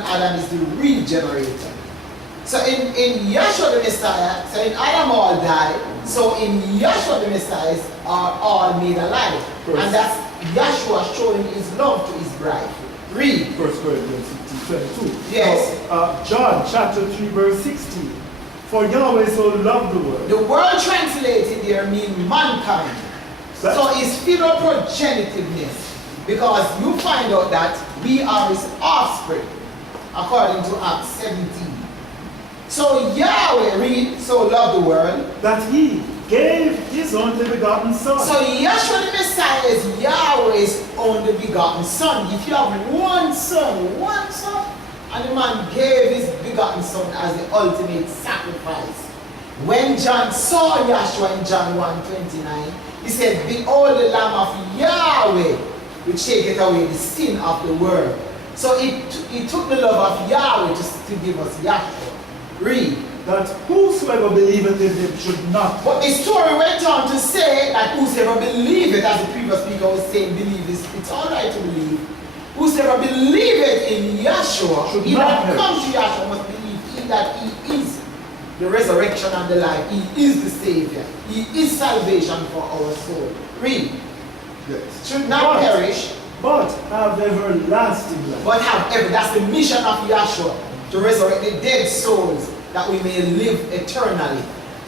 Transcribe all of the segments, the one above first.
and Adam is the regenerator. So in Yahshua the Messiah, so in Adam all died, so in Yahshua the Messiah are all made alive. And that's Yahshua showing his love to his bride. Read. 1 Corinthians 16:22. Yes. John chapter 3 verse 16. For Yahweh so loved the world. The word translated there means mankind. So it's philoprogenitiveness. Because you find out that we are his offspring, according to Acts 17. So Yahweh, read, so loved the world, that he gave his only begotten Son. So Yahshua the Messiah is Yahweh's only begotten Son. If you have one son, and the man gave his begotten Son as the ultimate sacrifice. When John saw Yahshua in John 1:29, he said, behold the Lamb of Yahweh, which taketh away the sin of the world. So he took the love of Yahweh to give us Yahshua. Read. That whosoever believeth in him should not. But the story went on to say that whosoever believeth, as the previous speaker was saying, believe it's all right to believe. Whosoever believeth in Yahshua, should he not that comes to Yahshua must believe that he is the resurrection and the life. He is the Savior. He is salvation for our soul. Read. Yes. Should not perish, but have everlasting life. But have that's the mission of Yahshua, to resurrect the dead souls, that we may live eternally.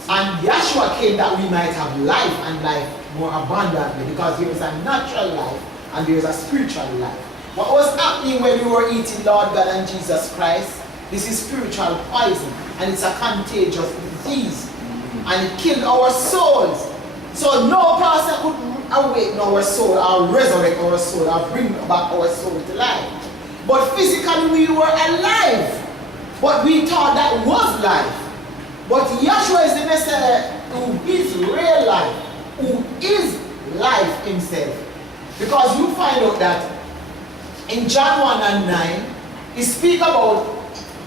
And Yahshua came that we might have life, and life more abundantly, because there is a natural life and there is a spiritual life. What was happening when we were eating Lord God and Jesus Christ? This is spiritual poison, and it's a contagious disease, and it killed our souls. So no pastor could awaken our soul, or resurrect our soul, or bring back our soul to life. But physically we were alive. But we thought that was life. But Yahshua is the Messiah who is real life, who is life himself. Because you find out that in John 1:9, he speaks about,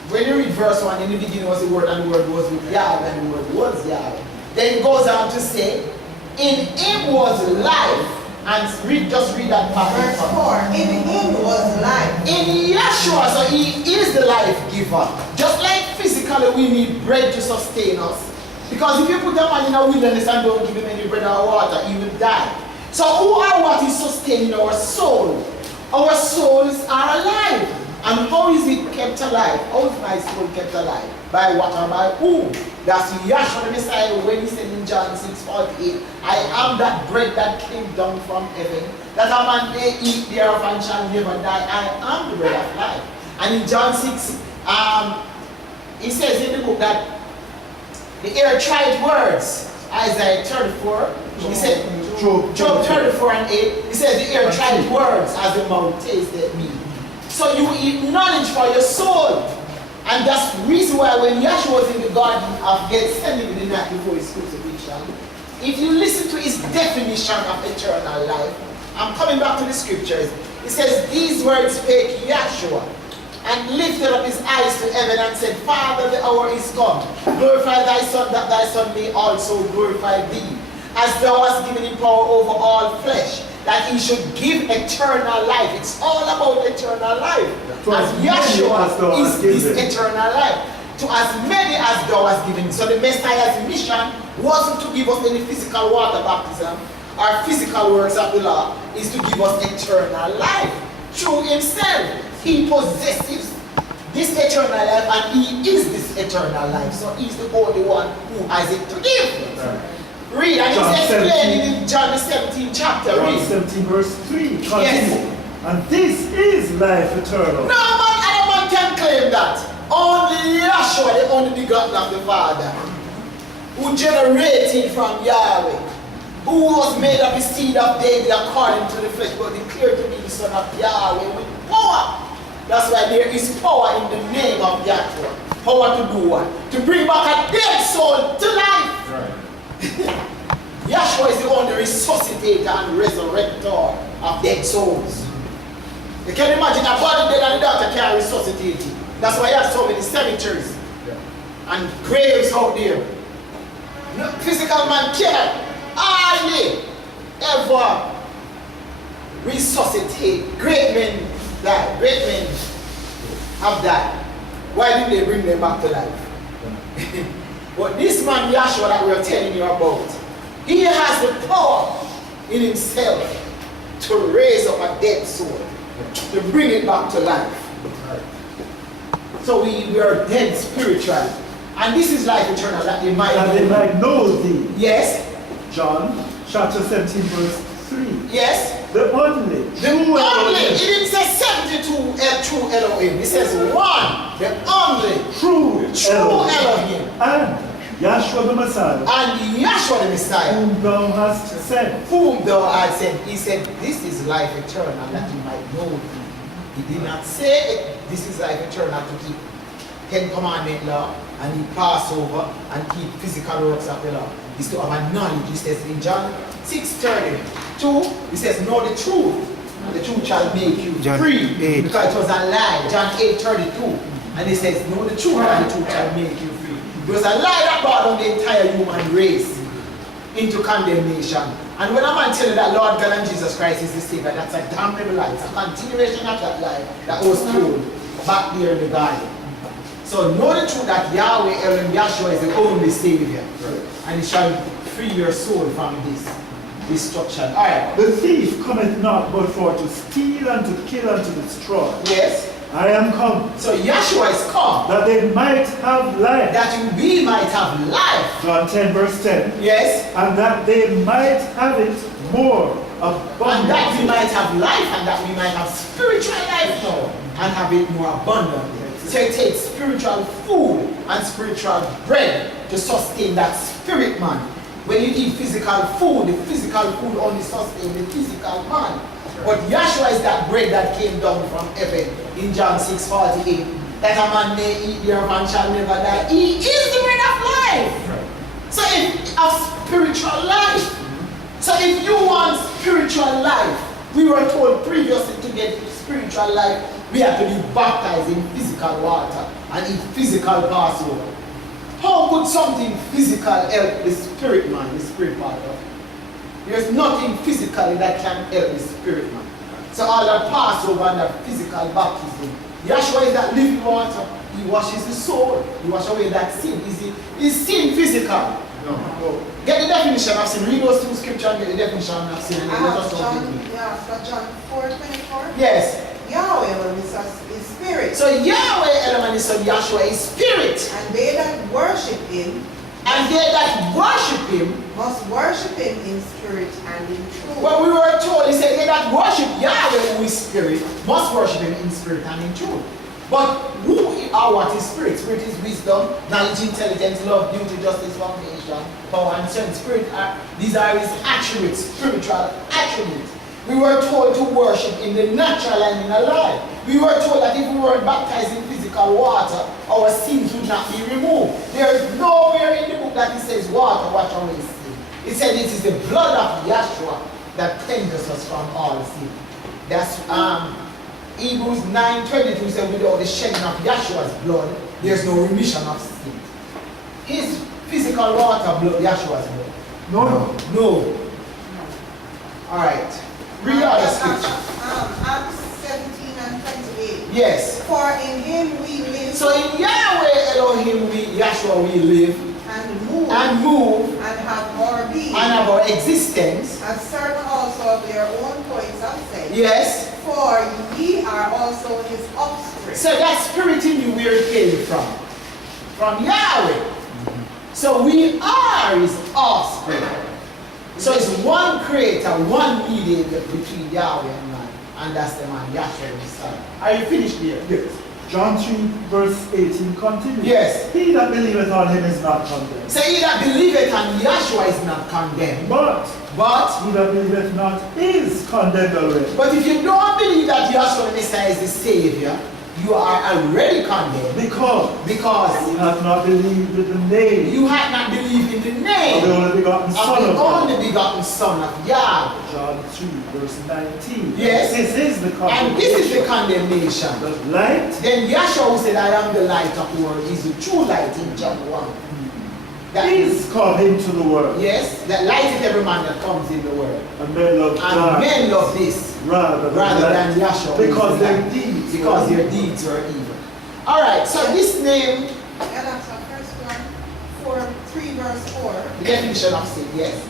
when you read verse 1, in the beginning was the Word, and the Word was with Yahweh, and the Word was Yahweh. Then it goes on to say, in him was life. And just read that part. Verse 4, in him was life. In Yahshua, so he is the life giver. Just like physically we need bread to sustain us. Because if you put a man in a wilderness and don't give him any bread or water, he will die. So who are what is sustaining our soul? Our souls are alive. And how is it kept alive? How is my soul kept alive? By what or by who? That's Yahshua the Messiah when he said in John 6:48, I am that bread that came down from heaven, that a man may eat thereof and shall never die. I am the bread of life. And in John 6, he says in the book that the ear tried words. Isaiah 34, he said, Job 34:8, he says the ear tried words as the mouth tasted me. So you eat knowledge for your soul. And that's the reason why when Yahshua was in the Garden of Gethsemane the night before his crucifixion, if you listen to his definition of eternal life, I'm coming back to the scriptures, it says, these words spake Yahshua, and lifted up his eyes to heaven and said, Father, the hour is come. Glorify thy Son, that thy Son may also glorify thee, as thou hast given him power over all flesh, that he should give eternal life. It's all about eternal life. As Yahshua is this eternal life. To as many as thou hast given. So the Messiah's mission wasn't to give us any physical water baptism or physical works of the law, is to give us eternal life. Through himself, he possesses this eternal life, and he is this eternal life. So he's the only one who has it to give. Read, and it's explained in John the 17th chapter. John 17 verse 3. Continue. Yes. And this is life eternal. No man, other man can claim that. Only Yahshua, the only begotten of the Father, who generated from Yahweh, who was made of the seed of David according to the flesh, but declared to be the Son of Yahweh with power. That's why there is power in the name of Yahshua. Power to do what? To bring back a dead soul to life. Right. Yahshua is the only resuscitator and resurrector of dead souls. You can imagine a body dead and the doctor can't resuscitate it. That's why you have so many cemeteries and graves out there. No physical man can't hardly ever resuscitate. Great men die. Great men have died. Why didn't they bring them back to life? But this man Yahshua that we are telling you about, he has the power in himself to raise up a dead soul, to bring it back to life. So we are dead spiritually. And this is life eternal, that they might know thee. Yes. John chapter 17 verse 3. Yes. The only. It didn't say 72 true Elohim. It says one. The only true Elohim. And Yahshua the Messiah. And Yahshua the Messiah. Whom thou hast sent. Whom thou hast sent. He said, this is life eternal, that you might know thee. He did not say this is life eternal to keep 10 commandment law and he Passover and keep physical works of the law. It's to have a knowledge. He says in John 6:32, he says, know the truth, and the truth shall make you free. Because it was a lie. John 8:32. And he says, know the truth, and the truth shall make you free. It was a lie that brought on the entire human race into condemnation. And when a man tell you that Lord God and Jesus Christ is the Savior, that's a damnable lie. It's a continuation of that lie that was told back there in the garden. So know the truth that Yahweh Elohim Yahshua is the only Savior. And he shall free your soul from this destruction. Alright. The thief cometh not but for to steal and to kill and to destroy. Yes. I am come. So Yahshua is come. That they might have life. That we might have life. John 10 verse 10. Yes. And that they might have it more abundant. And that we might have life and that we might have spiritual life now. And have it more abundantly. So it takes spiritual food and spiritual bread to sustain that spirit man. When you eat physical food, the physical food only sustains the physical man. But Yahshua is that bread that came down from heaven in John 6:48. That a man may eat thereof and shall never die. He is the bread of life. So if of spiritual life. So if you want spiritual life, we were told previously to get spiritual life, we have to be baptized in physical water and eat physical Passover. How could something physical help the spirit man, the spirit part of it? There's nothing physically that can help the spirit man. So all that Passover and that physical baptism, Yahshua is that living water. He washes the soul. He washes away that sin. Is sin physical? No. Get the definition of sin. Read those two scriptures and get the definition of sin. John 4:24. Yes. Yahweh is spirit. So Yahweh element is Yahshua is spirit. And they that worship him. And they that worship him must worship him in spirit and in truth. Well, we were told, he said, they that worship Yahweh who is spirit must worship him in spirit and in truth. But who are what is spirit? Spirit is wisdom, knowledge, intelligence, love, beauty, justice, foundation, power, and strength. Spirit, these are his attributes, spiritual attributes. We were told to worship in the natural and in the life. We were told that if we weren't baptized in physical water, our sins would not be removed. There is nowhere in the book that it says water wash away sin. It said it is the blood of Yahshua that cleanses us from all sin. That's Hebrews 9:22 said without the shedding of Yahshua's blood, there's no remission of sin. His physical water blood, Yahshua's blood? No. Alright. Read all the scripture. Acts 17 and 28. Yes. For in him we live. So in Yahweh Elohim, Yahshua, we live and move and have our being and have our existence. And certain also of their own points of faith. Yes. For ye are also his offspring. So that spirit in you, where it came from? From Yahweh. So we are his offspring. So it's one creator, one mediator between Yahweh and man. And that's the man, Yahshua the Messiah. Are you finished here? Yes. John 3 verse 18 continues. Yes. He that believeth on him is not condemned. So he that believeth on Yahshua is not condemned. But he that believeth not is condemned already. But if you don't believe that Yahshua the Messiah is the Savior, you are already condemned. Because you have not believed in the name. You have not believed in the name of the only begotten Son of God. Only begotten Son of Yahweh. John 2 verse 19. Yes. This is the condemnation. And this is the condemnation. The light. Then Yahshua who said, I am the light of the world, is the true light in John 1. That is come into the world. Yes, that lighteth every man that comes in the world. And men love and men love this rather than Yahshua. Because their deeds were evil. Alright, so this name, And that's the first one, 3 verse 4. the definition of sin, yes.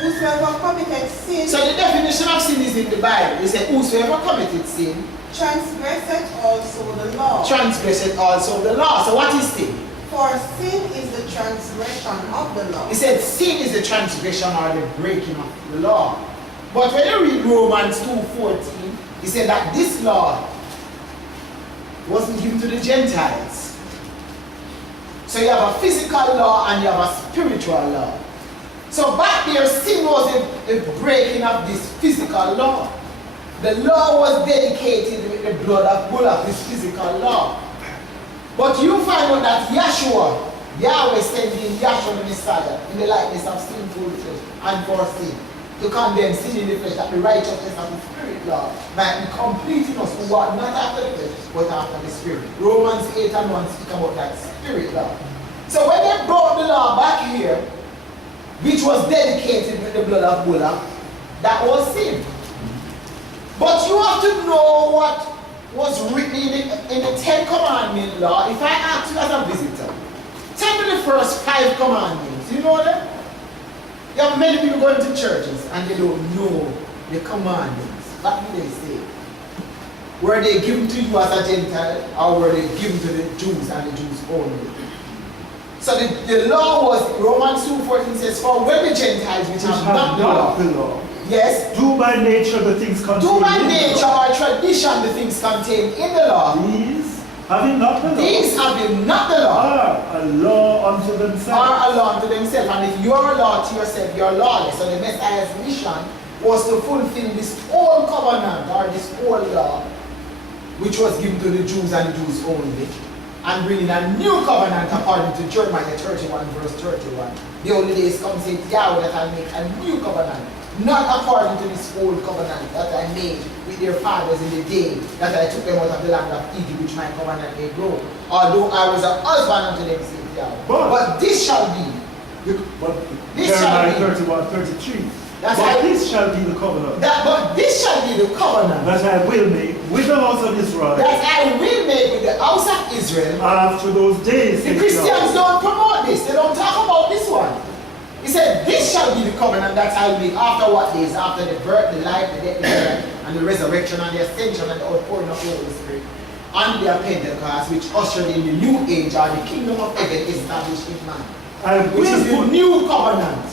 Whosoever committed sin, So the definition of sin is in the Bible. It says, whosoever committed sin, transgresseth also the law. transgresseth also the law. So what is sin? For sin is the transgression of the law. He said sin is the transgression or the breaking of the law. But when you read Romans 2:14, he said that this law wasn't given to the Gentiles. So you have a physical law and you have a spiritual law. So back there, sin was the breaking of this physical law. The law was dedicated with the blood of bullock, this physical law. But you find out that Yahshua, Yahweh sending Yahshua the Messiah in the likeness of sinful flesh and for sin, to condemn sin in the flesh, that the righteousness of the Spirit law might be complete in us who walk not after the flesh, but after the Spirit. Romans 8:1 speak about that Spirit law. So when they brought the law back here, which was dedicated with the blood of bullock, that was sin. But you have to know what was written in the 10 Commandment law. If I ask you as a visitor, tell me the first 5 commandments. You know them? There are many people going to churches and they don't know the commandments. What do they say? Were they given to you as a Gentile, or were they given to the Jews and the Jews only? So the law was, Romans 2:14 says, for when the Gentiles which have not the law, yes, do by nature the things contained do by in the nature law. or tradition the things contained in the law. These, having not the law, These having not the law, are a law unto themselves. are a law unto themselves. And if you are a law to yourself, you are lawless. So the Messiah's mission was to fulfill this old covenant or this old law, which was given to the Jews and the Jews only, and bringing a new covenant according to Jeremiah 31 verse 31. The only days come, says Yahweh, that I make a new covenant, not according to this old covenant that I made with their fathers in the day that I took them out of the land of Egypt, which my covenant may grow. Although I was a husband unto them, says Yahweh. But this shall be. This Jeremiah shall be. 31:33. That's But how- this shall be the covenant But this shall be the covenant that I will make with the house of Israel that I will make with the house of Israel. after those days. The saith Christians Yahweh. don't promote this. They don't talk about this one. He said, this shall be the covenant that I will make after what days? After the birth, the life, the death, the burial, and the resurrection, and the ascension, and the outpouring of the Holy Spirit. On their Pentecost, which ushered in the new age, or the kingdom of heaven established in man. I Which is the will put, new covenant.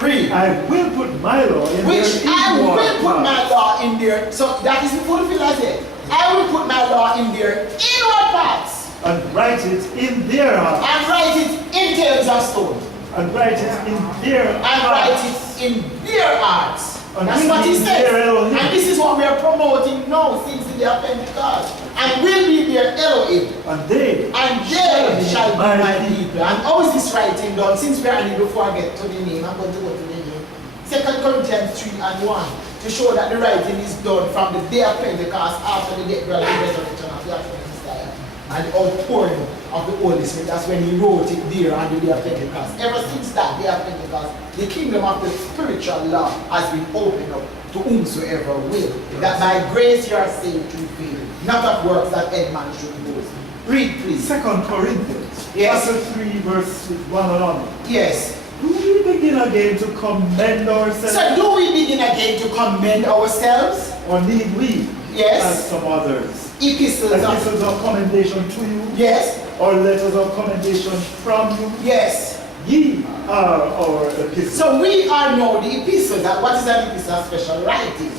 Read. I will put my law in Which their I inward will put my parts, law in there. So that is the fulfillment I said. I will put my law in their inward parts and write it in their heart, and write it in tables of stone. and write it in their And write hearts. it in their hearts. And That's will what he be says. their Elohim. And this is what we are promoting now since the day of Pentecost. And will be their Elohim. And they And they shall be my people. And how is this writing done? Since we are before I get to the name, I'm going to go to the name. 2 Corinthians 3:1 to show that the writing is done from the day of Pentecost after the death, burial, and resurrection of Yahshua the Messiah and the outpouring of the Holy Spirit. That's when he wrote it there on the day of Pentecost. Ever since that day of Pentecost, the kingdom of the spiritual law has been opened up to whomsoever will. That by grace you are saved through faith, not of works that any man should boast. Read, please. 2 Corinthians Yes. chapter 3 verse 1 and on. Yes. Do we begin again to commend ourselves, So do we begin again to commend ourselves? or need we, Yes. as some others, Epistles of... epistles of commendation to you, Yes. or letters of commendation from you? Yes. Ye are our epistles, So we are now the epistles. What is an epistle? Special writing.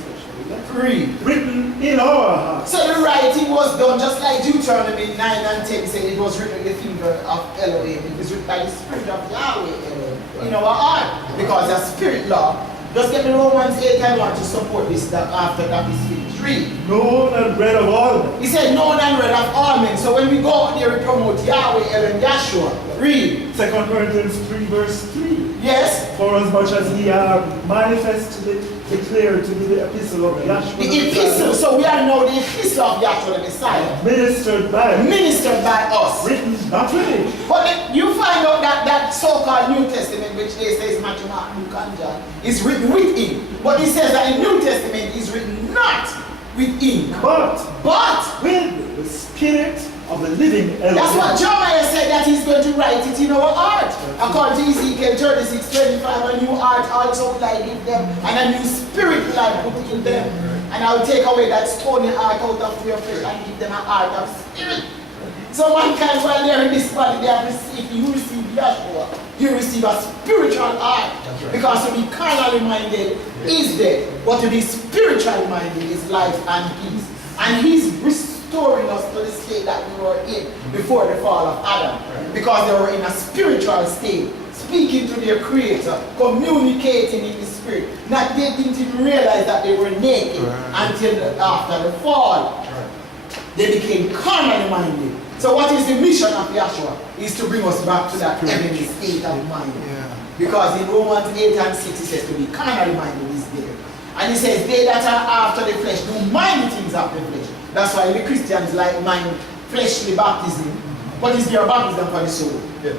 Read. written in our hearts. So the writing was done just like Deuteronomy 9 and 10 said it was written with the finger of Elohim. It was written by the Spirit of Yahweh Elohim in our heart. Because the Spirit law. Just get me Romans 8:1 to support this that after that is finished. Read. Known and read of all men. He said known and read of all men. So when we go out there we promote Yahweh Elohim Yahshua. Read. 2 Corinthians 3 verse 3. Yes. For as much as ye are manifestly declared to be the epistle of Yahshua The the epistle. Messiah, So we are now the epistle of Yahshua the Messiah. ministered by, Ministered by us. written, not written. But then you find out that that so-called New Testament, which they say is Matthew, Mark, Luke, and John, is written with ink. But he says that the New Testament is written not with ink, But but with the Spirit of the living Elohim. That's what Jeremiah said, that he's going to write it in our heart. According to Ezekiel 36:25, a new heart also will I give them, and a new spirit will I put in them. And I will take away that stony heart out of your flesh and give them a heart of spirit. So mankind, while they're in this body, they have received, you receive Yahshua, you receive a spiritual heart. Right. Because to be carnally minded is death, but to be spiritually minded is life and peace. And he's restoring us to the state that we were in before the fall of Adam. Right. Because they were in a spiritual state, speaking to their creator, communicating in the spirit. Not they didn't even realize that they were naked until after the fall. They became carnally minded. So what is the mission of Yahshua? Is to bring us back to that heavenly state of mind. Because in Romans 8:6 he says to be carnally minded is there. And he says they that are after the flesh do mind the things of the flesh. That's why the Christians like mind fleshly baptism. But is there a baptism for the soul? Yes.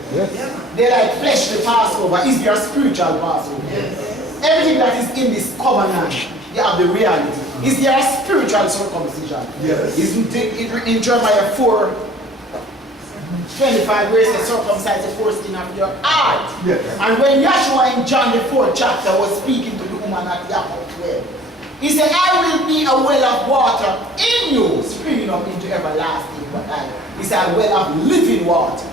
They like fleshly Passover. Is there a spiritual Passover? Yes. Everything that is in this covenant, you have the reality. Is there a spiritual circumcision? Yes. Isn't it in Jeremiah 4:25 where it says circumcise the foreskin of your heart? Yes. And when Yahshua in John the 4th chapter was speaking to the woman at Yaakov 12, he said, I will be a well of water in you, springing up into everlasting life. He said, a well of living water.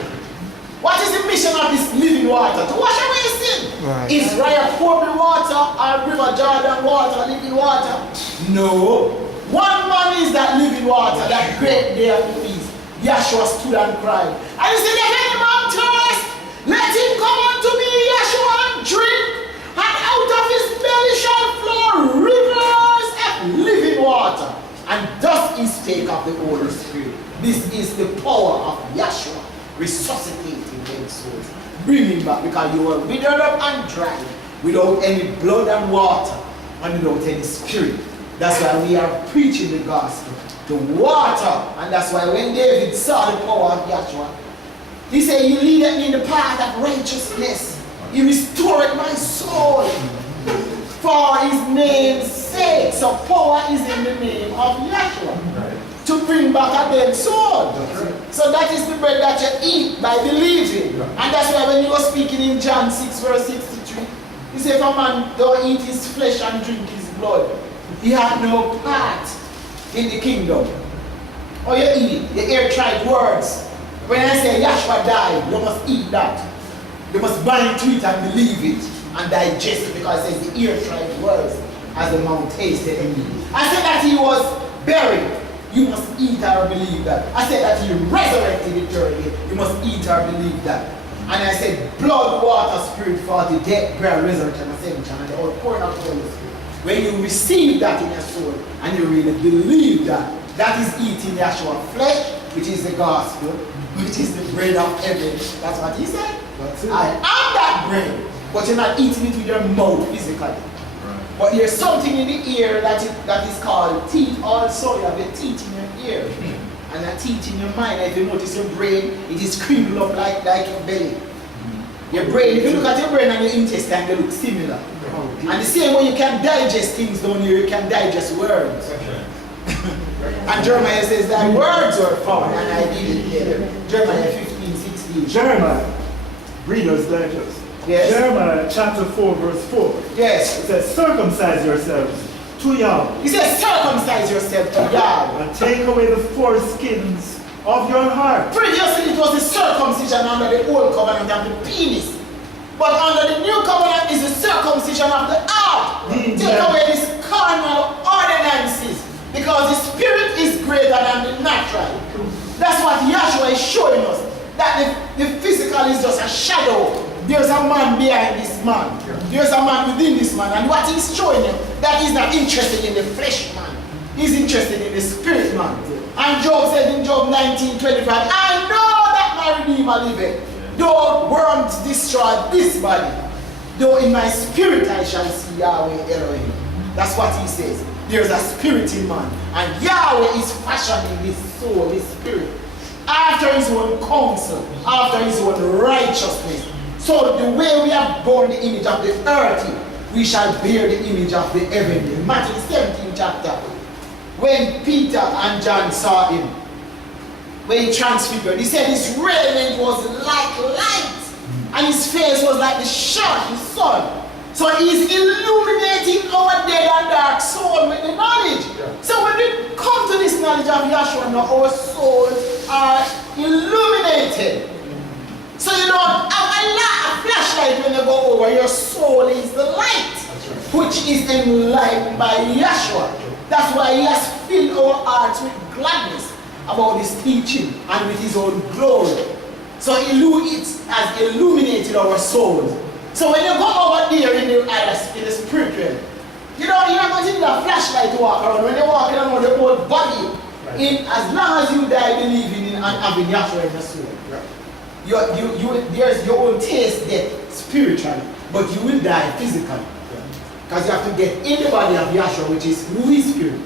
What is the mission of this living water? To wash away sin. Right. Is Raya water or River Jordan water living water? No. One man is that living water, that great day of the feast. Yahshua stood and cried. And he said, if any man thirst, let him come unto me, Yahshua, and drink. And out of his belly shall flow rivers of living water. And thus he spake of the Holy Spirit. This is the power of Yahshua, resuscitating dead souls, bringing back, because you were withered up and dry, without any blood and water, and without any spirit. That's why we are preaching the gospel, the water. And that's why when David saw the power of Yahshua, he said, you leaded me in the path of righteousness. You restored my soul for his name's sake. So power is in the name of Yahshua. Right. To bring back a dead soul. So that is the bread that you eat by believing. And that's why when you were speaking in John 6:63, he said, if a man don't eat his flesh and drink his blood, he had no part in the kingdom. Or you eat, you hear tried words. When I say Yahshua died, you must eat that. You must bind to it and believe it and digest it, because it says the ear tried words as the mouth tasted in me. I said that he was buried. You must eat or believe that. I said that he resurrected the third day. You must eat or believe that. And I said blood, water, spirit for the death, burial, resurrection, and ascension, and the outpouring of the Holy Spirit. When you receive that in your soul and you really believe that, that is eating Yahshua flesh, which is the gospel, which is the bread of heaven. That's what he said. That's it. I am that bread, but you're not eating it with your mouth physically. But there's something in the ear that is called teeth also. You have a teeth in your ear and a teeth in your mind. If you notice your brain, it is crinkled up like your belly. Your brain, if you look at your brain and your intestine, they look similar. And the same way you can digest things down here, you can digest words. And Jeremiah says that words were found and I didn't hear them. Jeremiah 15:16. Jeremiah, Reader's Digest. Yes. Jeremiah chapter 4 verse 4. Yes. It says, circumcise yourselves to Yahweh, He says, circumcise yourself to Yahweh. and take away the foreskins of your heart. Previously it was the circumcision under the old covenant of the penis. But under the new covenant is the circumcision of the heart. Take away these carnal ordinances. Because the spirit is greater than the natural. That's what Yahshua is showing us. That the physical is just a shadow. There's a man behind this man. There's a man within this man. And what he's showing you, that he's not interested in the flesh man. He's interested in the spirit man. And Job said in Job 19:25, I know that my Redeemer liveth. Though worms destroy this body, though in my spirit I shall see Yahweh Elohim. That's what he says. There's a spirit in man. And Yahweh is fashioning his soul, his spirit, after his own counsel, after his own righteousness. So the way we have borne the image of the earthy, we shall bear the image of the heavenly. Matthew 17 chapter. When Peter and John saw him, when he transfigured. He said his raiment was like light, and his face was like the shining sun. So he's illuminating our dead and dark soul with the knowledge. So when we come to this knowledge of Yahshua, now our souls are illuminated. So you don't have a flashlight when you go over. Your soul is the light, which is enlightened by Yahshua. That's why he has filled our hearts with gladness about his teaching and with his own glory. So it has illuminated our souls. So when you go over there in the spiritual, you're not going to need a flashlight to walk around. When you're walking around the whole body, as long as you die believing in and having Yahshua in your soul, there's your own taste death spiritually, but you will die physically. Because you have to get in the body of Yahshua, which is who is spirit.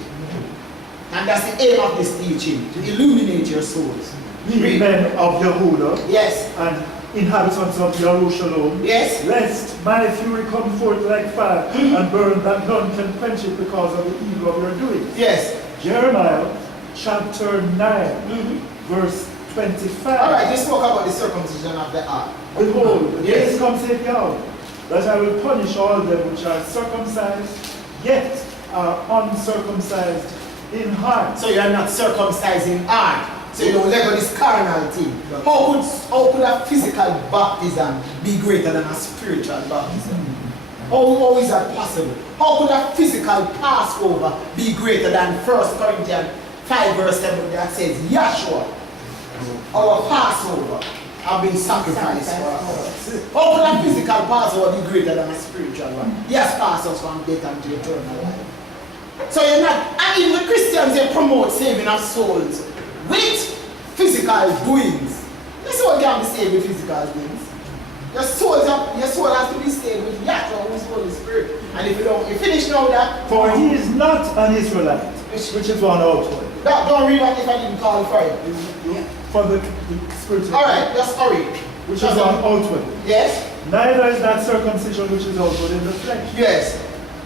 And that's the aim of this teaching, to illuminate your souls. Ye men of Yehuda, yes, and inhabitants of Jerusalem, yes, lest my fury come forth like fire and burn that none can quench it because of the evil of your doing. yes. Jeremiah chapter 9, verse 25. Alright, you spoke about the circumcision of the heart. Behold, the Yes. days come, saith Yahweh, that I will punish all them which are circumcised, yet are uncircumcised in heart. So you are not circumcised in heart. So you don't let go this carnal thing. How could a physical baptism be greater than a spiritual baptism? How is that possible? How could a physical Passover be greater than 1 Corinthians 5 verse 7 that says, Yahshua, our Passover, have been sacrificed for us? How could a physical Passover be greater than a spiritual one? Yes, pass us from death unto eternal life. So you're not, and even the Christians, they promote saving of souls with physical doings. Your soul can't be saved with physical things. Your soul has to be saved with Yahshua, who's Holy Spirit. And if you don't, you finish now that. For he is not an Israelite, which is one outward. Don't read that if I didn't call for you. For the spiritual. Alright, just hurry. Which is one outward. Yes? Neither is that circumcision which is outward in the flesh. Yes.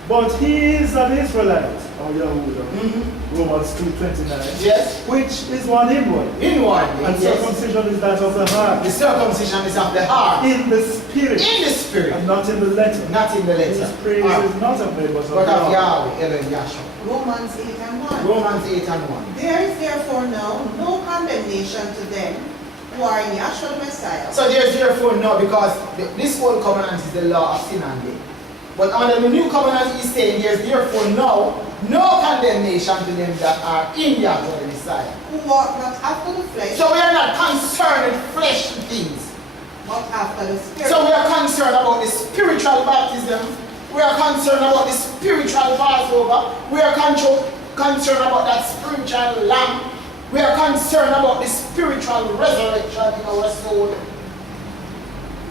But he is an Israelite, or Yehuda, Romans 2:29, yes, which is one inward. Inward, and yes. Circumcision is that of the heart. The circumcision is of the heart. In the spirit. In the spirit. And not in the letter. Not in the letter. His praise is not of men, but of Yahweh, Elohim Yahshua. Romans 8 and 1. Romans 8 and 1. There is therefore now no condemnation to them who are in Yahshua the Messiah. So there's therefore no, because this old covenant is the law of sin and death. But under the new covenant, he's saying there's therefore no condemnation to them that are in Yahweh the Messiah. Who walk not after the flesh, So we are not concerned with fleshly things. but after the spirit. So we are concerned about the spiritual baptism. We are concerned about the spiritual Passover. We are concerned about that spiritual lamb. We are concerned about the spiritual resurrection in our soul.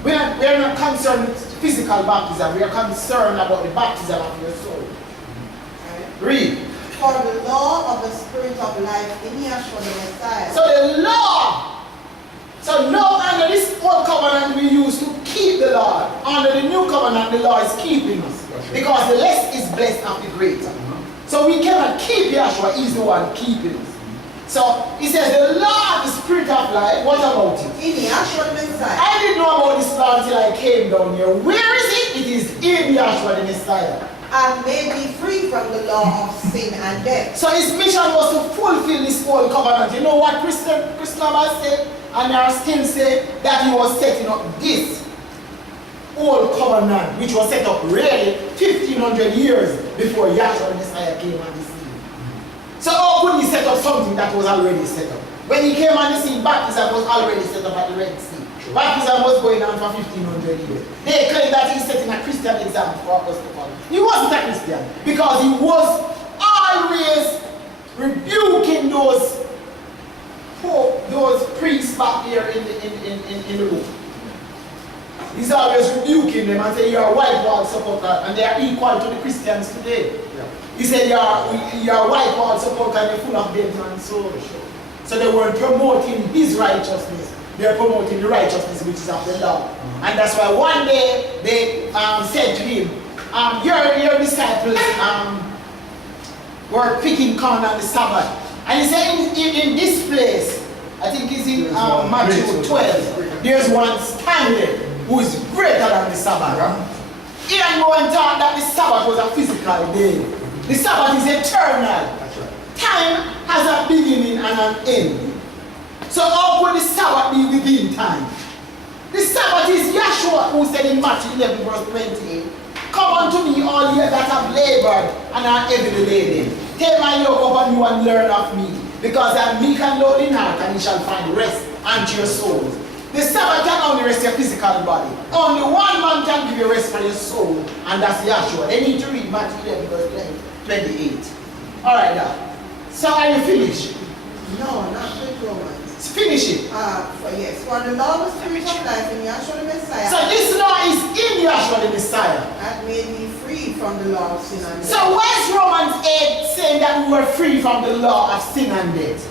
We are not concerned with physical baptism. We are concerned about the baptism of your soul. Read. For the law of the spirit of life in Yahshua the Messiah. So the law. So now under this old covenant we used to keep the law. Under the new covenant the law is keeping us. Because the less is blessed of the greater. So we cannot keep Yahshua, he's the one keeping us. So he says the law of the spirit of life, what about it? In Yahshua the Messiah. I didn't know about this law until I came down here. Where is it? It is in Yahshua the Messiah. And may be free from the law of sin and death. So his mission was to fulfill this old covenant. You know what Christian said? And they are still saying that he was setting up this old covenant, which was set up really 1500 years before Yahshua the Messiah came on the scene. So how could he set up something that was already set up? When he came on the scene, baptism was already set up at the Red Sea. Baptism was going on for 1500 years. They claim that he's setting a Christian example for us to follow. He wasn't a Christian because he was always rebuking those priests back there in the room. He's always rebuking them and saying, you are white wall sepulchre, and they are equal to the Christians today. He said, you are white wall sepulchre and you're full of death and soul. So they weren't promoting his righteousness. They're promoting the righteousness which is of the law. And that's why one day they said to him, your disciples were picking corn on the Sabbath. And he said, in this place, I think it's in Matthew 12. There's one standing who is greater than the Sabbath. He ain't go and talk that the Sabbath was a physical day. The Sabbath is eternal. Time has a beginning and an end. So how could the Sabbath be within time? The Sabbath is Yeshua who said in Matthew 11 verse 28, "Come unto me all ye that have labored and are heavily laden. Take my yoke upon you and learn of me, because I am meek and lowly in heart, and ye shall find rest unto your souls." The Sabbath can only rest your physical body. Only one man can give you rest for your soul, and that's Yeshua. They need to read Matthew 11 verse 28. Alright now. So are you finished? No, not with Romans. Finish it. Yes, for the law of spirit of life in Yeshua the Messiah. So this law is in Yeshua the Messiah. That made me free from the law of sin and death. So where's Romans 8 saying that we were free from the law of sin and death?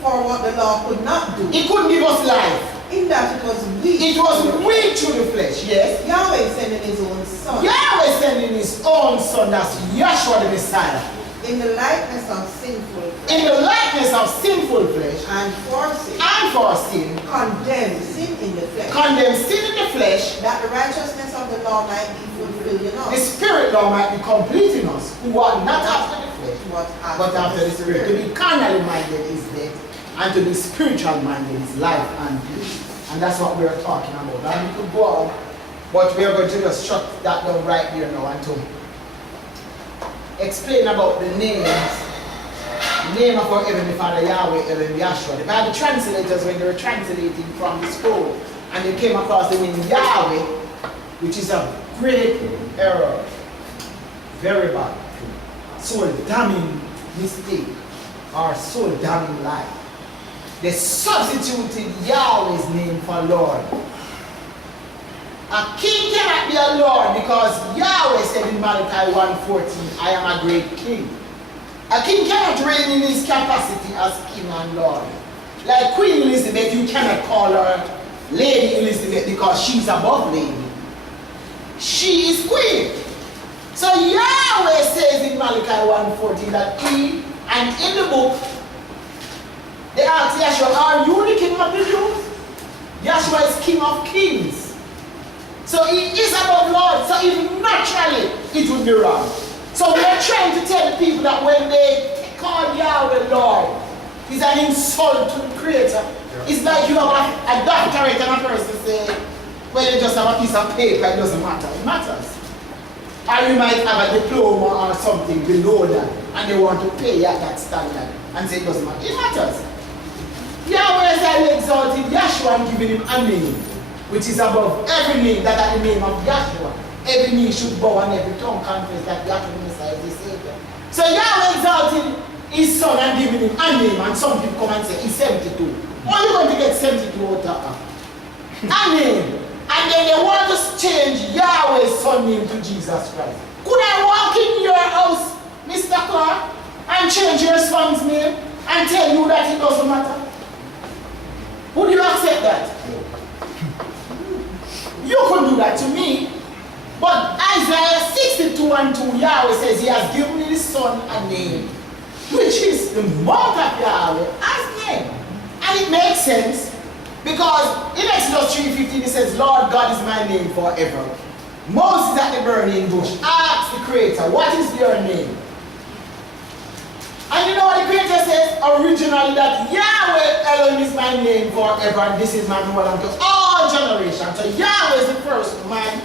For what the law could not do. It couldn't give us life. In that it was weak. It was weak through the flesh, yes? Yahweh sending his own son. Yahweh sending his own son, that's Yeshua the Messiah. In the likeness of sinful flesh. In the likeness of sinful flesh. And for sin. And for sin. Condemned sin in the flesh. Condemned sin in the flesh. That the righteousness of the law might be fulfilled in us. The spirit law might be complete in us, who are not after the flesh, but after the spirit. To be carnally minded is death, and to be spiritual minded is life and peace. And that's what we are talking about. Now we could go on, but we are going to just shut that down right here now and to explain about the names. The name of our Heavenly Father Yahweh, Elohim, Yahshua. The Bible translators, when they were translating from the scroll, and they came across the name Yahweh, which is a great error. Very bad. So damning mistake, or so damning lie. They substituted Yahweh's name for Lord. A king cannot be a Lord because Yahweh said in Malachi 1:14, "I am a great king." A king cannot reign in his capacity as king and Lord. Like Queen Elizabeth, you cannot call her Lady Elizabeth because she's above lady. She is queen. So Yahweh says in Malachi 1:14 that he, and in the book, they ask Yeshua, "Are you the king of the Jews?" Yeshua is king of kings. So he is above Lord. So even naturally, it would be wrong. So we are trying to tell people that when they call Yahweh Lord, it's an insult to the Creator. It's like you have a doctorate and a person say, "Well, you just have a piece of paper, it doesn't matter." It matters. Or you might have a diploma or something below that, and they want to pay at that standard and say it doesn't matter. It matters. Yahweh has highly exalted Yeshua and given him a name, which is above every name, that at the name of Yeshua, every knee should bow and every tongue confess that Yahweh the Messiah is the Savior. So Yahweh exalted his son and given him a name, and some people come and say he's 72. How are you going to get 72 out of that? A name. And then they want to change Yahweh's son name to Jesus Christ. Could I walk in your house, Mr. Clark, and change your son's name and tell you that it doesn't matter? Would you accept that? You could do that to me. But Isaiah 62:2, Yahweh says he has given his son a name, which is the mouth of Yahweh as name. And it makes sense, because in Exodus 3:15 it says, "Lord God is my name forever." Moses at the burning bush asked the Creator, "What is your name?" And you know what the Creator says originally? That Yahweh Elohim is my name forever, and this is my rule unto all generations. So Yahweh is the first man,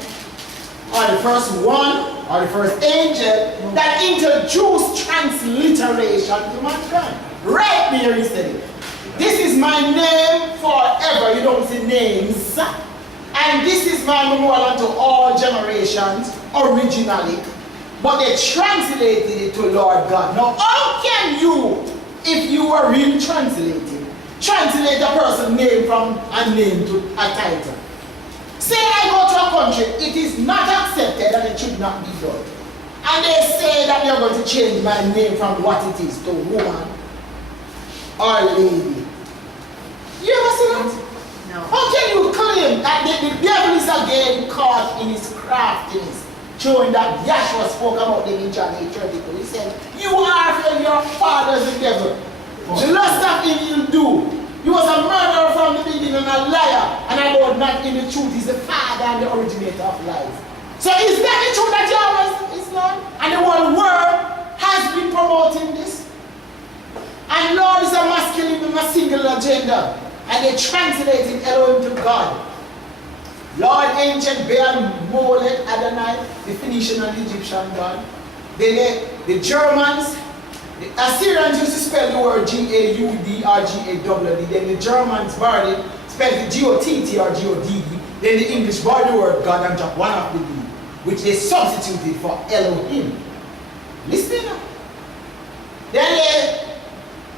or the first one, or the first angel that introduced transliteration to mankind. Right there he said it. This is my name forever. You don't see names. And this is my memorial unto all generations originally. But they translated it to Lord God. Now, how can you, if you were really translating, translate a person's name from a name to a title? Say I go to a country, it is not accepted and it should not be done. And they say that you're going to change my name from what it is to woman or lady. You ever see that? No. How can you claim that the devil is again caught in his craftiness? Showing that Yahshua spoke about them in John 8:32. He said, "You are from your father's the devil. The lust of him you'll do, He was a murderer from the beginning and a liar, and about not in the truth. He's the father and the originator of lies. So is that the truth that Yahweh is Lord? And the whole world has been promoting this. And Lord is a masculine with a single agenda. And they translated Elohim to God. Lord, ancient Baal, Molech, Adonai, the Phoenician and the Egyptian God. Then the Germans, the Assyrians used to spell the word G-A-U-D or G-A-W-D. Then the Germans borrowed it, spelled it G-O-T-T or G-O-D-D. Then the English borrowed the word God and dropped one of the D, which they substituted for Elohim. Listen up. Then they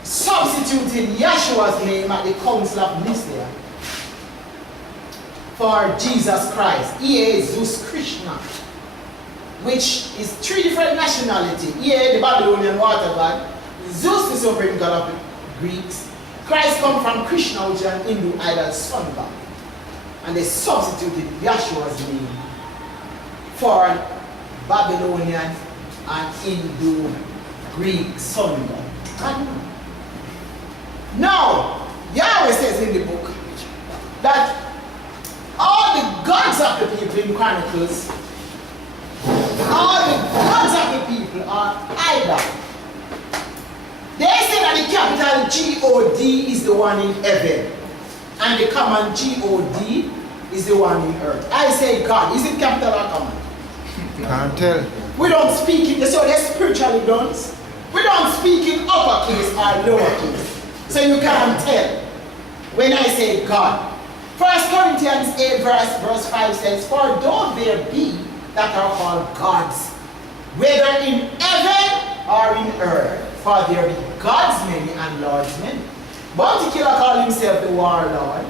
substituted Yeshua's name at the Council of Nicaea for Jesus Christ, Jesus Krishna, which is three different nationalities. Here, the Babylonian water god, Zeus, the sovereign god of the Greeks. Christ comes from Krishna, which is an Hindu idol sun god. And they substituted Yeshua's name for Babylonian and Hindu Greek sun god. Now, Yahweh says in the book that all the gods of the people in Chronicles, all the gods of the people are idol. They say that the capital G-O-D is the one in heaven, and the common G-O-D is the one in earth. I say God. Is it capital or common? Can't tell. We don't speak in, so they're spiritually done. We don't speak in uppercase or lowercase. So you can't tell when I say God. 1 Corinthians 8 verse 5 says, for though there be that are called gods, whether in heaven or in earth, for there be gods many and lords many. Bounty Killer called himself the warlord.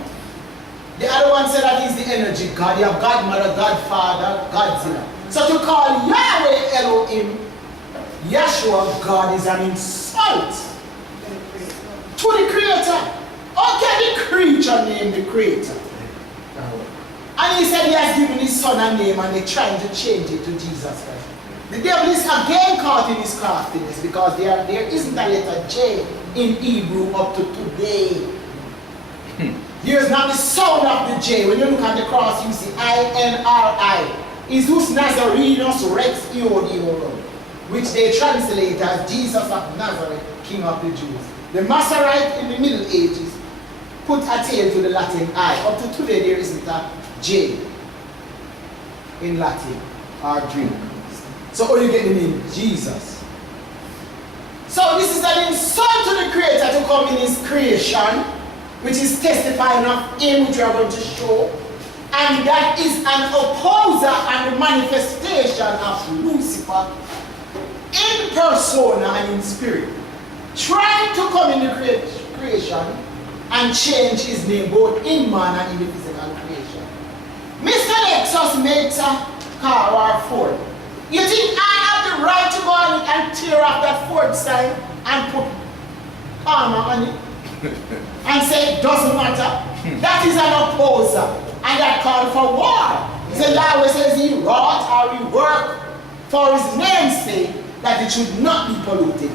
The other one said that he's the energy god. You have Godmother, Godfather, Godzilla. So to call Yahweh Elohim, Yeshua God, is an insult to the Creator. How can the creature name the Creator? And he said he has given his son a name and they're trying to change it to Jesus Christ. The devil is again caught in his craftiness because there isn't a letter J in Hebrew up to today. There's not the sound of the J. When you look at the cross, you see I-N-R-I. Isus Nazarenus Rex Eodiorum, which they translate as Jesus of Nazareth, King of the Jews. The Masorite in the Middle Ages put a tail to the Latin I. Up to today, there isn't a J in Latin or Greek. So how do you get the name Jesus? So this is an insult to the Creator to come in his creation, which is testifying of him, which we are going to show. And that is an opposer and the manifestation of Lucifer in persona and in spirit, trying to come in the creation and change his name both in man and in the physical creation. Mr. Lexus makes a car or a Ford. You think I have the right to go on it and tear off that Ford sign and put armor on it and say it doesn't matter? That is an opposer. And that called for war. So Yahweh says he wrought or he worked for his name's sake that it should not be polluted.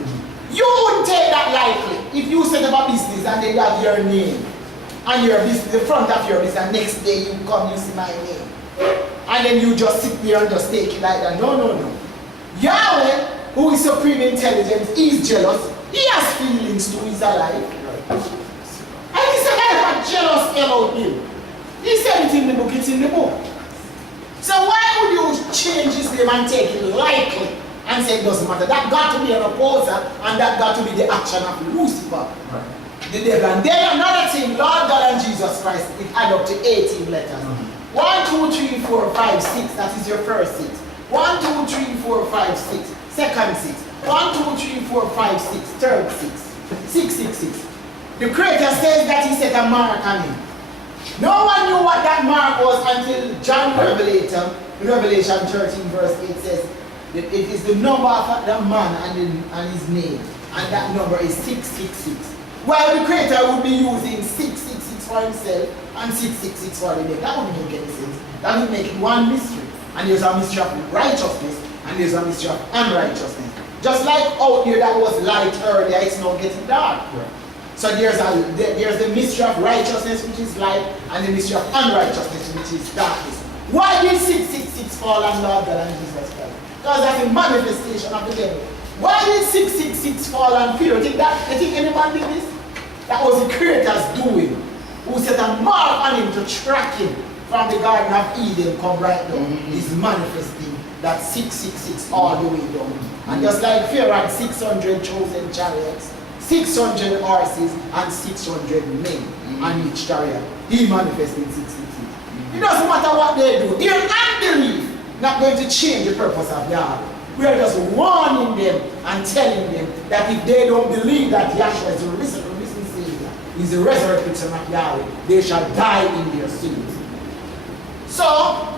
You wouldn't take that lightly if you set up a business and then you have your name and your business, the front of your business, and next day you come, you see my name. And then you just sit there and just take it like that. No, no, no. Yahweh, who is supreme intelligence, is jealous. He has feelings too, he's alive. And he said, I am jealous Elohim. He said it in the book, it's in the book. So why would you change his name and take it lightly and say it doesn't matter? That got to be an opposer and that got to be the action of Lucifer, the devil. And then another thing, Lord God and Jesus Christ, it add up to 18 letters. 1, 2, 3, 4, 5, 6, that is your first 6. 1, 2, 3, 4, 5, 6, second 6. 1, 2, 3, 4, 5, 6, third 6. 6, 6, 6. The Creator says that he set a mark on him. No one knew what that mark was until John Revelator, Revelation 13 verse 8 says that it is the number of the man and his name, and that number is 666. While the Creator would be using 666 for himself and 666 for the name. That wouldn't make any sense. That would make it one mystery. And there's a mystery of righteousness and there's a mystery of unrighteousness. Just like out there that was light earlier, it's now getting dark. So there's the mystery of righteousness, which is light, and the mystery of unrighteousness, which is darkness. Why did 666 fall on Lord God and Jesus Christ? Because that's a manifestation of the devil. Why did 666 fall on Peter? You think anyone did this? That was the Creator's doing, who set a mark on him to track him from the Garden of Eden, come right down. He's manifesting that 666 all the way down. And just like Pharaoh had 600 chosen chariots, 600 horses, and 600 men on each chariot, he manifested 666. It doesn't matter what they do. Their unbelief not going to change the purpose of Yahweh. We are just warning them and telling them that if they don't believe that Yahshua is the risen Savior, is the resurrected Son of Yahweh, they shall die in their sins. So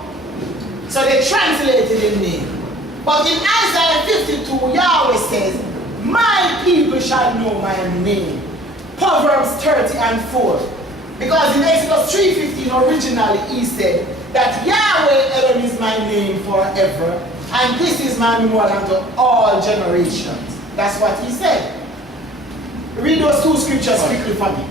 they translated the name. But in Isaiah 52, Yahweh says, my people shall know my name. Proverbs 30:4. Because in Exodus 3:15 originally he said that Yahweh Elohim is my name forever, and this is my memorial unto all generations. That's what he said. Read those two scriptures quickly for me.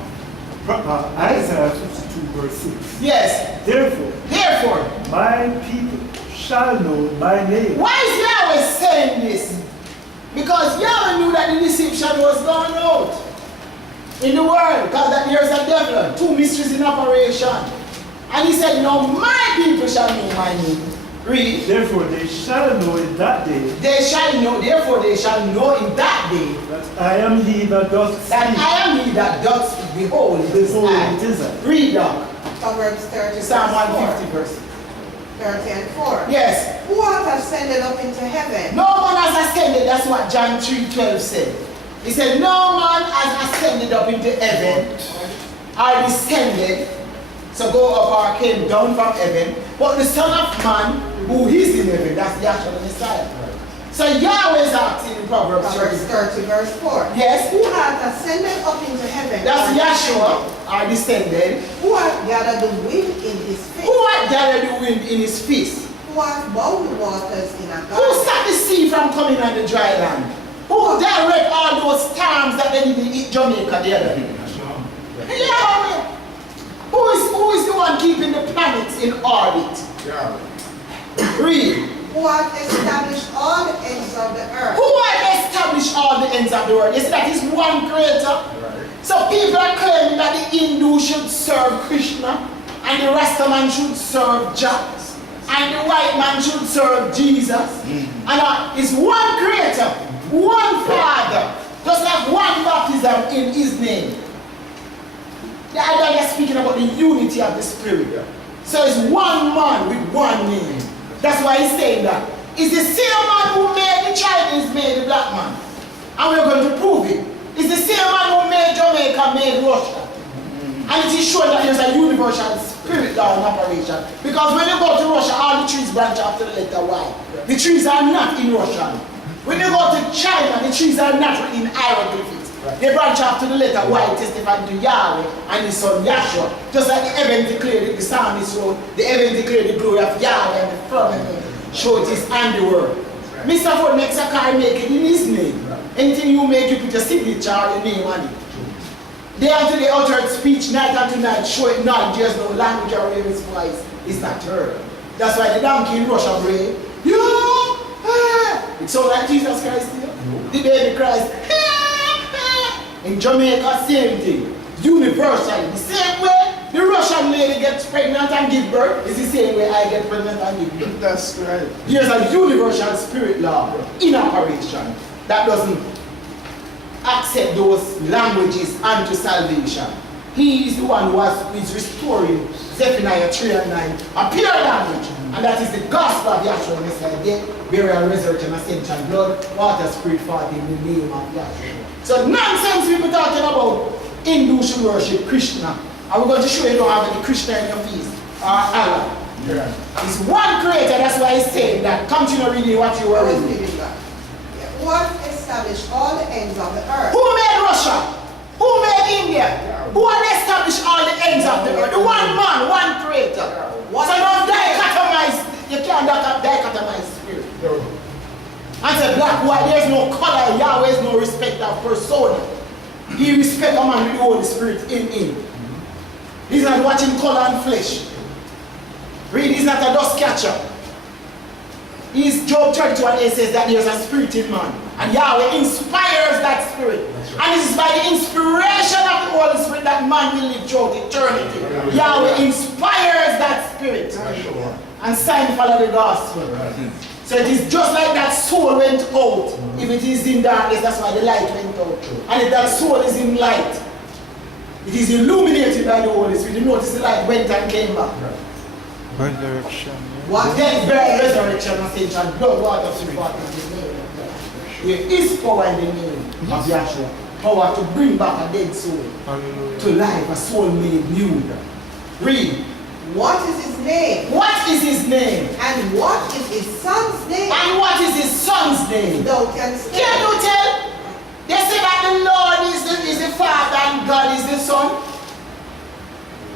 Isaiah 52 verse 6. Yes. Therefore, my people shall know my name. Why is Yahweh saying this? Because Yahweh knew that the deception was gone out in the world, because that there's a devil, two mysteries in operation. And he said, no, my people shall know my name. Read. Therefore they shall know in that day. Therefore they shall know in that day that I am he that doth speak. That I am he that doth speak. Behold, it is I. Read up. Proverbs 30, Psalm verse 150 verse. 30 and 4. Yes. Who hath ascended up into heaven? No one has ascended. That's what John 3:12 said. He said, no man has ascended up into heaven or descended, so go up or came down from heaven, but the Son of Man who is in heaven, that's the actual Messiah. So Yahweh is asking in Proverbs 30 verse 4. Yes. Who hath ascended up into heaven? That's Yahshua, or descended. Who hath gathered the wind in his fist? Who had gathered the wind in his fist? Who hath bound the waters in a garden? Who stopped the sea from coming on the dry land? Who direct all those storms that they did in Jamaica the other day? Yahweh. Who is the one keeping the planets in orbit? Yahweh. Read. Who hath established all the ends of the earth? Who hath established all the ends of the world? Yes, that is one creator. Right. So people are claiming that the Hindu should serve Krishna, and the Rastaman should serve Jah, and the white man should serve Jesus. And it's one creator, one Father, just like one baptism in his name. The idea is speaking about the unity of the Spirit. So it's one man with one name. That's why he's saying that. It's the same man who made the Chinese, made the black man. And we're going to prove it. It's the same man who made Jamaica, made Russia. And it is shown that there's a universal spirit law in operation. Because when you go to Russia, all the trees branch out to the letter Y. The trees are not in Russian. When you go to China, the trees are not in hieroglyphics. They branch out to the letter Y, testifying to Yahweh and his son Yahshua. Just like the heaven declared, the psalmist wrote, the heaven declared the glory of Yahweh, and the firmament showed his handiwork. Mr. Ford makes a car, make it in his name. Anything you make, you put your signature or your name on it. Day after day uttered speech, night after night, show it not, there's no language or his voice is not heard. That's why the donkey in Russia bray, it sounds like Jesus Christ here. The baby Christ. In Jamaica, same thing. Universally. The same way the Russian lady gets pregnant and gives birth is the same way I get pregnant and give birth. That's right. There's a universal spirit law in operation that doesn't accept those languages unto salvation. He is the one who is restoring Zephaniah 3:9, a pure language, and that is the gospel of Yahshua Messiah, death, burial, resurrection, ascension, blood, water, spirit, fire in the name of Yahshua. So nonsense people talking about Hindu should worship Krishna. And we're going to show you don't have any Krishna in your feast, or Allah. Yeah. It's one creator, that's why he's saying that. Continue reading what you were reading. Who hath established all the ends of the earth? Who made Russia? Who made India? Who had established all the ends of the earth? The one man, one creator. So don't dichotomize, you can't dichotomize spirit. And say black, white, there's no color, Yahweh is no respect of persona. He respect a man with the Holy Spirit in him. He's not watching color and flesh. Read, he's not a dust catcher. He's Job 32 and 8 says that there's a spirit in man. And Yahweh inspires that spirit. And it is by the inspiration of the Holy Spirit that man will live throughout eternity. Yahweh inspires that spirit. And sign follow the gospel. So it is just like that soul went out. If it is in darkness, that's why the light went out. And if that soul is in light, it is illuminated by the Holy Spirit. You notice the light went and came back. Resurrection. What then bear resurrection of Saint and blood water of the water in the name of God. There is power in the name of Yahshua. Power to bring back a dead soul to life, a soul made new. Read. What is his name? What is his name? And what is his son's name? And what is his son's name? Thou canst tell. Can you tell? They say that the Lord is the Father and God is the Son.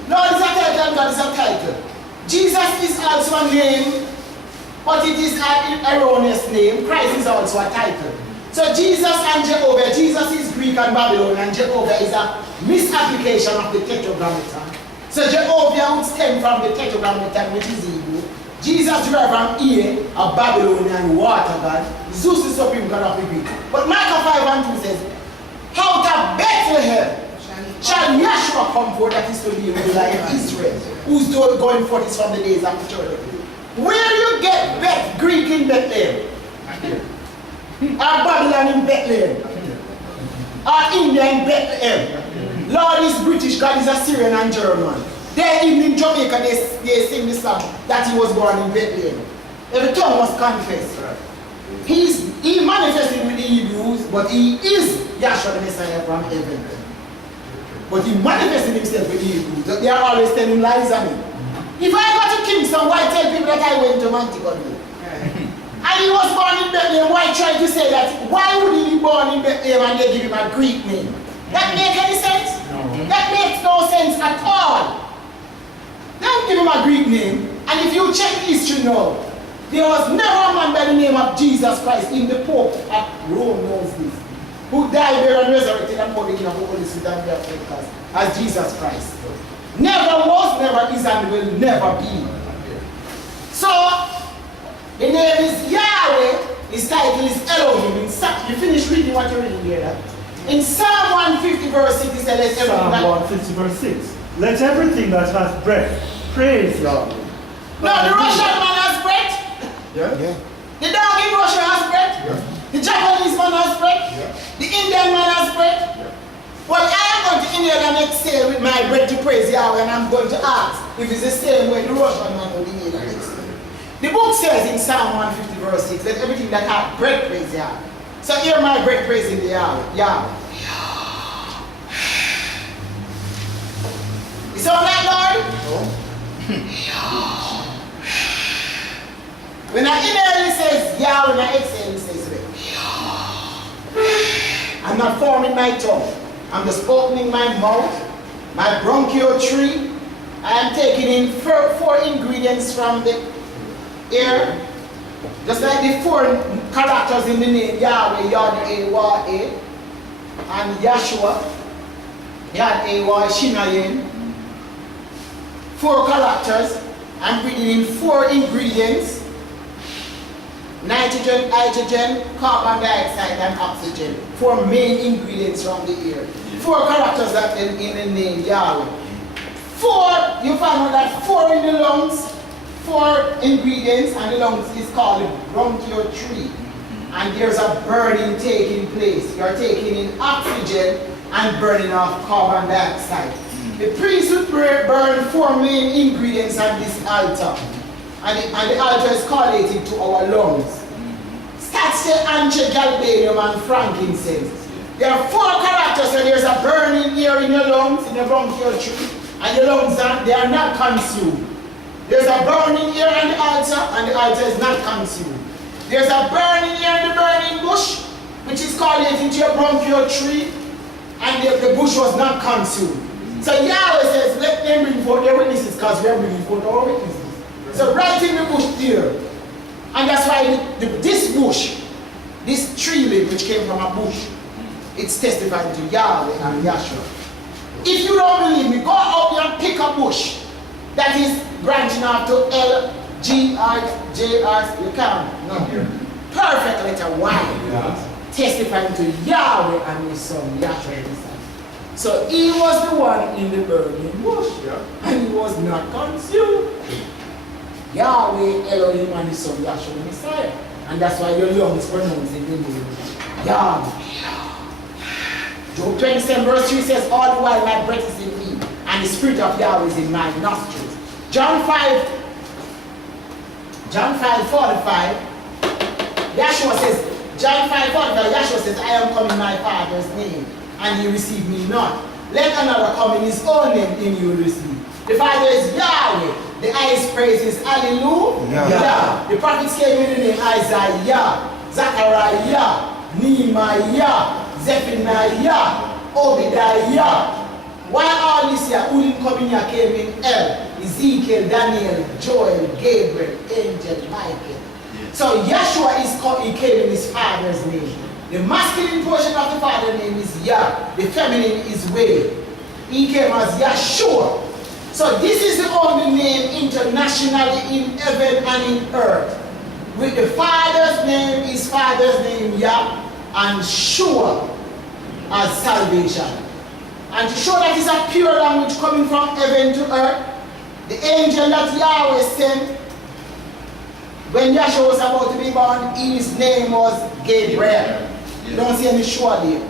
Lord is a title and God is a title. Jesus is also a name, but it is an erroneous name. Christ is also a title. So Jesus and Jehovah, Jesus is Greek and Babylon, and Jehovah is a misapplication of the tetragrammaton. So Jehovah would stem from the tetragrammaton, which is Hebrew. Jesus derived from Ea, a Babylonian water god. Zeus is supreme god of the Greek. But Micah 5 and 2 says, out of Bethlehem shall Yahshua come forth, that is to be the Lion of Israel, whose door going forth is from the days of eternity. Where you get Beth, Greek in Bethlehem, or Babylon in Bethlehem, or India in Bethlehem. Lord is British, God is Assyrian and German. There even in Jamaica they sing the song that he was born in Bethlehem. Every tongue must confess. He manifested with the Hebrews, but he is Yahshua the Messiah from heaven. But he manifested himself with the Hebrews. They are always telling lies on him. If I go to Kingston, why tell people that I went to Montgomery? And he was born in Bethlehem, why try to say that? Why would he be born in Bethlehem and they give him a Greek name? That make any sense? No. That makes no sense at all. Don't give him a Greek name. And if you check history now, there was never a man by the name of Jesus Christ in the Pope at Rome knows this, who died there and resurrected and poured in the Holy Spirit and their faithfulness as Jesus Christ. Never was, never is, and will never be. So, the name is Yahweh, his title is Elohim. You finish reading what you're reading here. In Psalm 150 verse 6, it says, Psalm 150 verse 6. Let everything that has breath praise God. No, the Russian man has breath. Yeah? The dog in Russia has breath. Yeah. The Japanese man has breath. Yeah. The Indian man has breath. Yeah. Well, I am going to inhale and exhale with my breath to praise Yahweh, and I'm going to ask if it's the same way the Russian man will inhale and exhale. The book says in Psalm 150 verse 6, let everything that has breath praise Yahweh. So hear my breath praising the Yahweh. Yahweh. You sound like Lord? No. When I inhale, it says Yah. When I exhale, it says Yah. I'm not forming my tongue. I'm just opening my mouth, my bronchial tree. I am taking in four ingredients from the air. Just like the four characters in the name Yahweh, Yod, Wah, and Yahshua, Yad, Wah, Shinayin. 4 characters. I'm breathing in 4 ingredients: nitrogen, hydrogen, carbon dioxide, and oxygen. 4 main ingredients from the air. 4 characters that in the name Yahweh. 4, you find out that 4 in the lungs, 4 ingredients, and the lungs is called the bronchial tree. And there's a burning taking place. You're taking in oxygen and burning off carbon dioxide. The priest would burn 4 main ingredients on this altar. And the altar is correlated to our lungs. Statue, anche, galbanum, and frankincense. There are 4 characters, so there's a burning air in your lungs, in your bronchial tree, and your lungs they are not consumed. There's a burning air on the altar, and the altar is not consumed. There's a burning air in the burning bush, which is correlated to your bronchial tree, and the bush was not consumed. So Yahweh says, let them bring forth their witnesses, because we are bringing forth our witnesses. So right in the bush there. And that's why this bush, this tree limb which came from a bush, It's testifying to Yahweh and Yahshua. If you don't believe me, go out there and pick a bush that is branching off to L, G, R, J, R. You can't. No. Perfect letter Y. Testifying to Yahweh and his son Yahshua. So he was the one in the burning bush, and he was not consumed. Yahweh, Elohim, and his son Yahshua the Messiah. And that's why your lungs pronounce it in the name Yahweh. Job 27 verse 3 says, all the while my breath is in me, and the spirit of Yahweh is in my nostrils. John 5:45, Yahshua says, John 5:45, Yahshua says, I am come in my Father's name, and you receive me not. Let another come in his own name, and you will receive. The Father is Yahweh. The highest praise is Hallelujah. Yeah. The prophets came in the name Isaiah, Zechariah, Nehemiah, Zephaniah, Obadiah. While all this year, who didn't come in here came in El, Ezekiel, Daniel, Joel, Gabriel, Angel, Michael. So Yahshua he came in his Father's name. The masculine portion of the Father's name is Yah. The feminine is Way. He came as Yahshua. So this is the only name internationally in heaven and in earth. With the Father's name, his Father's name Yah, and Shua as salvation. And to show that it's a pure language coming from heaven to earth, the angel that Yahweh sent, when Yahshua was about to be born, his name was Gabriel. You don't see any Shua there.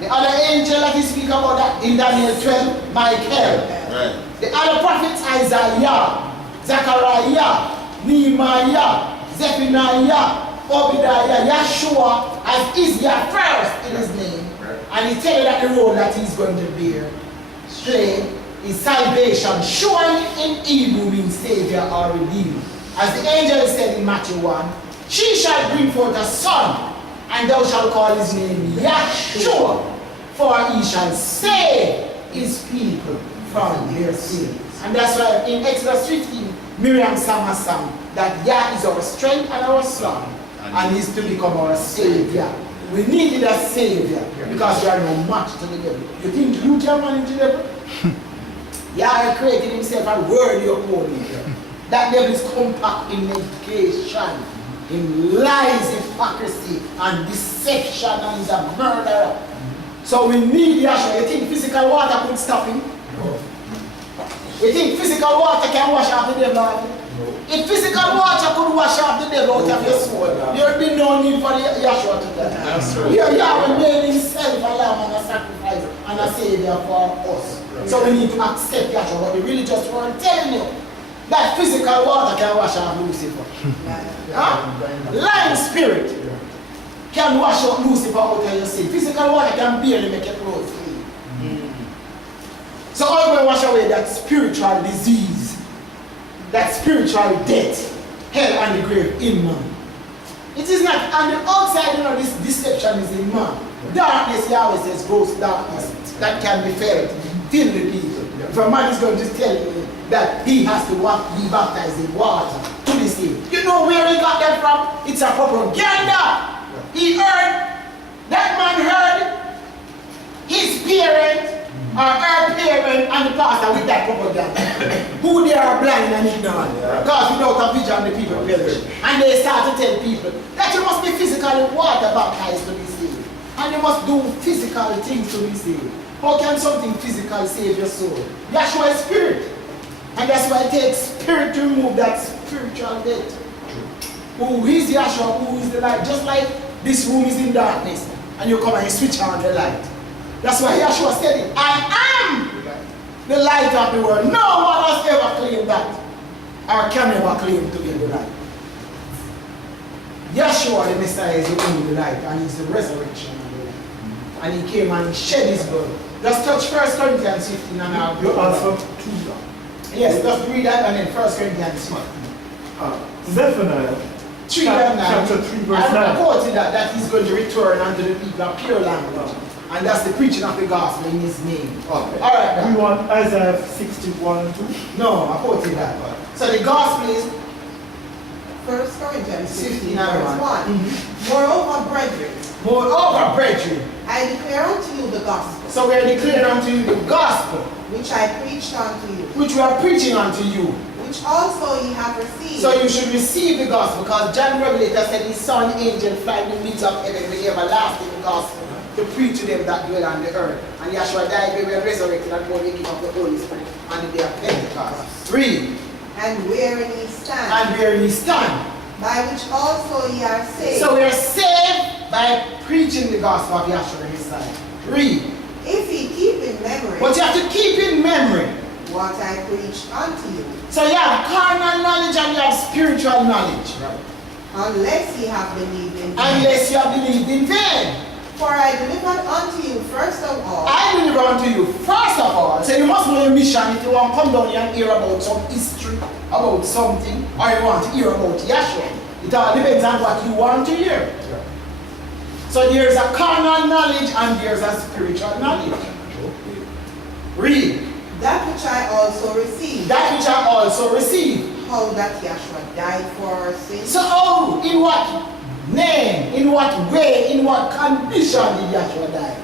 The other angel that he speaks about that in Daniel 12, Michael. Right. The other prophets, Isaiah, Zechariah, Nehemiah, Zephaniah, Obadiah, Yahshua as is Yah first in his name. And he tells you that the role that he's going to bear play is salvation, showing in Hebrew means Savior or Redeemer. As the angel said in Matthew 1, she shall bring forth a son, and thou shalt call his name Yahshua, for he shall save his people from their sins. And that's why in Exodus 15, Miriam sang a song that Yah is our strength and our song, and is to become our Savior. We needed a Savior because we are no match to the devil. You think you can manage the devil? Yah created himself and worthy of holy. That devil is compact in education, in lies, hypocrisy, and deception, and is a murderer. So we need Yahshua. You think physical water could stop him? No. You think physical water can wash off the devil? If physical water could wash off the devil out of your soul, there would be no need for Yahshua to die. That's right. Yahweh made himself a lamb and a sacrifice and a savior for us. Right. So we need to accept Yahshua. But the religious world telling you that physical water can wash off Lucifer. Lying spirit can wash out Lucifer out of your sin. Physical water can barely make your clothes clean. So how do we wash away that spiritual disease? That spiritual death, hell and the grave in man. It is not, on the outside, this deception is in man. Darkness, Yahweh says, gross darkness that can be felt, fill the people. If a man is going to tell you that he has to be baptized in water to be saved, you know where he got that from? It's a propaganda. He heard, that man heard his parent or her parent and the pastor with that propaganda. Who they are blind and ignorant. Because without a vision the people perish. And they start to tell people that you must be physically water baptized to be saved. And you must do physical things to be saved. How can something physical save your soul? Yahshua is spirit. And that's why it takes spirit to remove that spiritual death. Who is Yahshua? Who is the light? Just like this room is in darkness and you come and you switch on the light. That's why Yahshua said it. I am the light of the world. No one has ever claimed that or can ever claim to be the light. Yahshua the Messiah is the only light and he's the resurrection of the light. And he came and he shed his blood. Just touch 1 Corinthians 15 and I'll you answer 2. Yes, just read that and then 1 Corinthians 15. Zephaniah 3 and 9. Chapter 3 verse 9. I quoted that he's going to return unto the people of pure language. And that's the preaching of the gospel in his name. Okay. All right. Do you want Isaiah 61 too? No, I quoted that. So the gospel is 1 Corinthians 15 verse 1. Moreover, brethren, I declare unto you the gospel, So we are declaring unto you the gospel, which I preached unto you, which we are preaching unto you. which also ye have received. So you should receive the gospel, because John Revelator said he saw an angel fly in the midst of heaven with the everlasting gospel to preach to them that dwell on the earth. And Yeshua died, they were resurrected, and God gave up the Holy Spirit on the day of Pentecost. Read. And wherein ye stand, And where we stand. by which also ye are saved. So we are saved by preaching the gospel of Yeshua the Messiah. Read. If ye keep in memory But you have to keep in memory. what I preached unto you, So you have carnal knowledge and you have spiritual knowledge. unless ye have believed in me. Unless you have believed in vain. For I delivered unto you first of all I deliver unto you, first of all. So you must know your mission if you want to come down here and hear about some history, about something, or you want to hear about Yeshua. It all depends on what you want to hear. So there's a carnal knowledge and there's a spiritual knowledge. Read. that which I also received, That which I also received. how that Yeshua died for our sins, So how, in what name, in what way, in what condition did Yeshua die?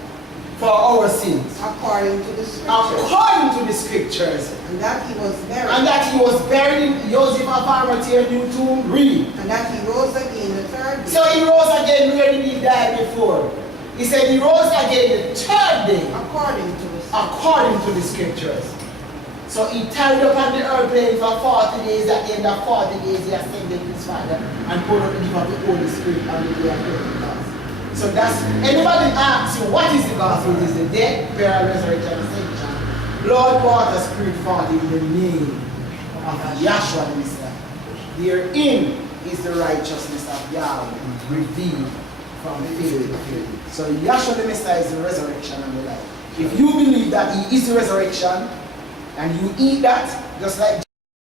For our sins. according to the scriptures, According to the scriptures. and that he was buried, And that he was buried in Joseph of Arimathea new tomb. Read. and that he rose again the third day, So he rose again. Where did he die before? He said he rose again the third day. according to the scriptures. According to the scriptures. So he tarried upon the airplane for 40 days. At the end of 40 days, he ascended to his Father and poured out the gift of the Holy Spirit on the day of Pentecost. So that's, anybody asks you, what is the gospel? It is the death, burial, resurrection, and ascension. Blood, water, spirit, forth in the name of Yeshua the Messiah. Therein is the righteousness of Yahweh revealed from faith to faith. So Yeshua the Messiah is the resurrection and the life. If you believe that he is the resurrection and you eat that, just like